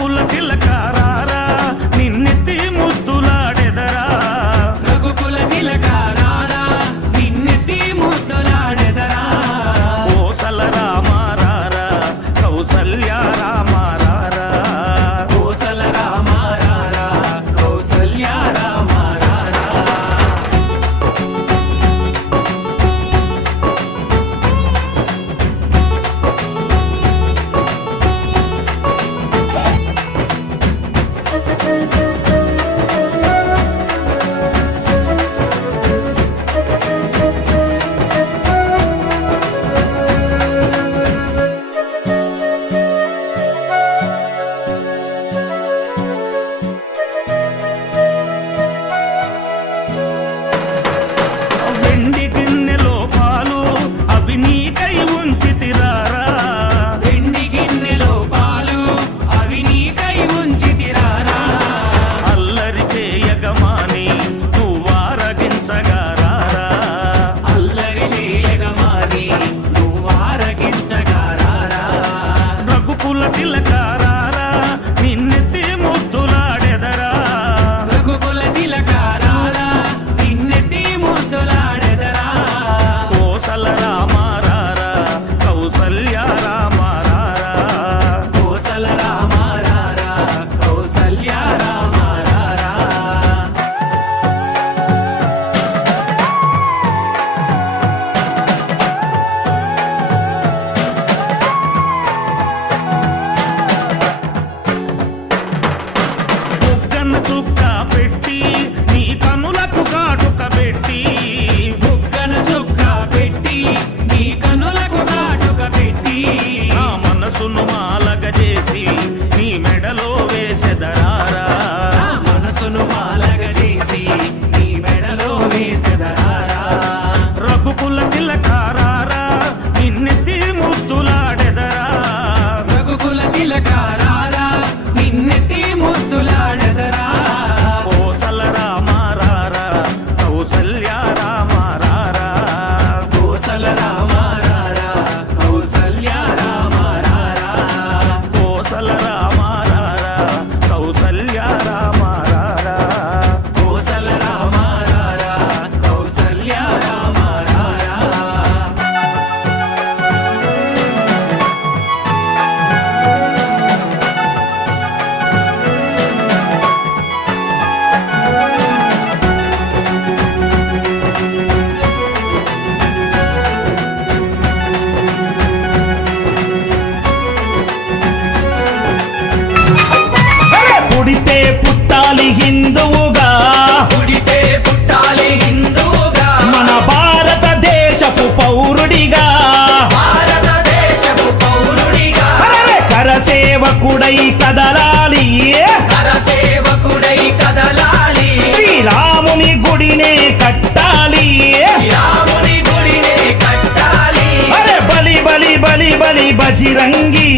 రఘుకుల తిలకారారా నిన్నెత్తి ముద్దులాడెదరా రఘుకుల తిలకారారా నిన్నెత్తి ముద్దులాడెదరా కోసల రామారారా కౌసల్య రామారారా కోసల రామారారా కౌసల్య రామారారా వెండి గిన్నెలో పాలు అవి నీకై ఉంచితిరారా వెండి గిన్నెలో పాలు అవి నీకై ఉంచితిరారా అల్లరి చేయగమాని నువ్వారగించగారారా అల్లరి చేయగమాని నువ్వారగించగారారా రఘుకుల తిలకారారా నిన్నెత్తి ముద్దులాడెదరా రఘుకుల తిలకారారా నిన్నెత్తి ముద్దులాడెదరా కోసల రామారారా కౌసల్య రామారారా కోసల రామారారా కౌసల్య రామారారా బుగ్గన చుక్క పెట్టి నీ కనులకు కాటుక పెట్టి బుగ్గన చుక్క పెట్టి నీ కనులకు కాటుక పెట్టి నా మనసును మాలగ చేసి నీ మెడలో వేసెదరారా నా మనసును మాలగ చేసి నీ మెడలో వేసెదరారా రఘుకుల తిలకారారా నిన్నెత్తి ముద్దులాడెదరా రఘుకుల తిలకారారా నిన్నెత్తి ముద్దులాడెదరా కోసల రామారారా కౌసల్య రామారారా కోసల రామారారా కౌసల్య రామారారా కోసల రామారారా కౌసల్య రామారారా కోసల రామారారా కౌసల్య రామారారా పుడితే పుట్టాలి హిందువుగా పుడితే పుట్టాలి హిందువుగా మన భారతదేశపు పౌరుడిగా భారతదేశపు పౌరుడిగా అరే కరసేవకుడై కదలాలి కరసేవకుడై కదలాలి శ్రీరాముని గుడినే కట్టాలి రాముని గుడినే కట్టాలి అరే బలి బలి బలి బలి బజిరంగి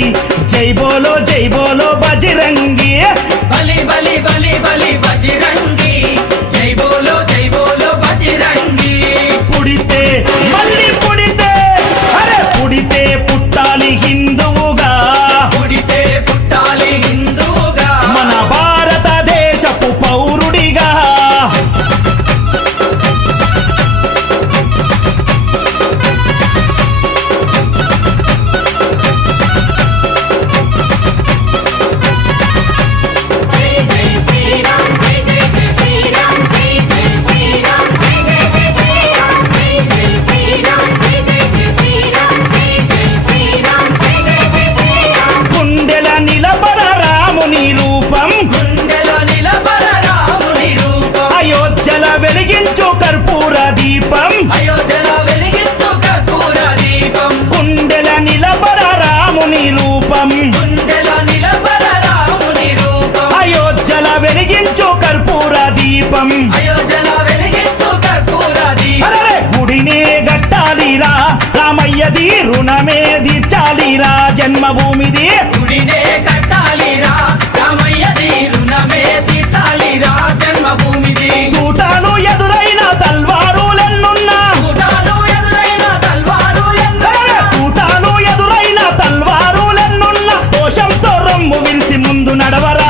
జై బోలో బజిరంగి బలి బలి బలి బలి బజిరంగి జై బోలో బజిరంగి పుడితే మళ్ళీ పుడితే అరే పుడితే పుట్టాలి హిందువుగా పుడితే పుట్టాలి హిందువుగా మన భారతదేశపు పౌరుడిగా జై జై శ్రీరామ్ జై జై జై శ్రీరామ్ జై జై శ్రీరామ్ జై జై జై శ్రీరామ్ జై జై శ్రీరామ్ జై జై జై శ్రీరామ్ జై జై శ్రీరామ్ జై జై జై శ్రీరామ్ గుండెల నిలబడ రాముని రూపం గుండెలో నిలబడ రాముని రూపం అయోధ్యల వెలిగించు కర్పూర దీపం అయోధ్యలో వెలిగించు కర్పూర దీపం గుండెల నిలబడ రాముని రూపం గుండెలో నిలబడ రాముని రూపం అయోధ్యల వెలిగించు కర్పూర దీపం అయోధ్యలో వెలిగించు కర్పూర దీపం అరే గుడినే గట్టాలిరా రామయ్యది రుణమే తీర్చాలిరా జన్మభూమిది గుడినే కట్టాలిరా రామయ్యది రుణమే తీర్చాలిరా జన్మభూమిది తూటాలు ఎదురైన తల్వారులెన్నున్నా కూటాలు ఎదురైన తల్వారులెన్నో అరే తూటాలు ఎదురైన తల్వారులెన్నున్నా దోషంతో రొమ్ము విరిసి ముందున నడవరా